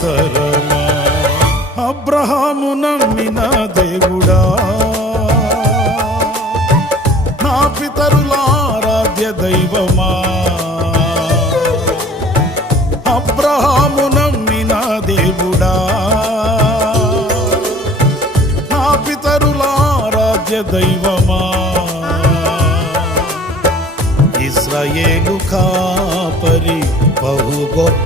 తరమా. అబ్రహాము నమ్మిన దేవుడా, నా పితరుల ఆరాధ్య దైవమా. అబ్రహాము నమ్మిన దేవుడా, నా పితరుల ఆరాధ్య దైవమా.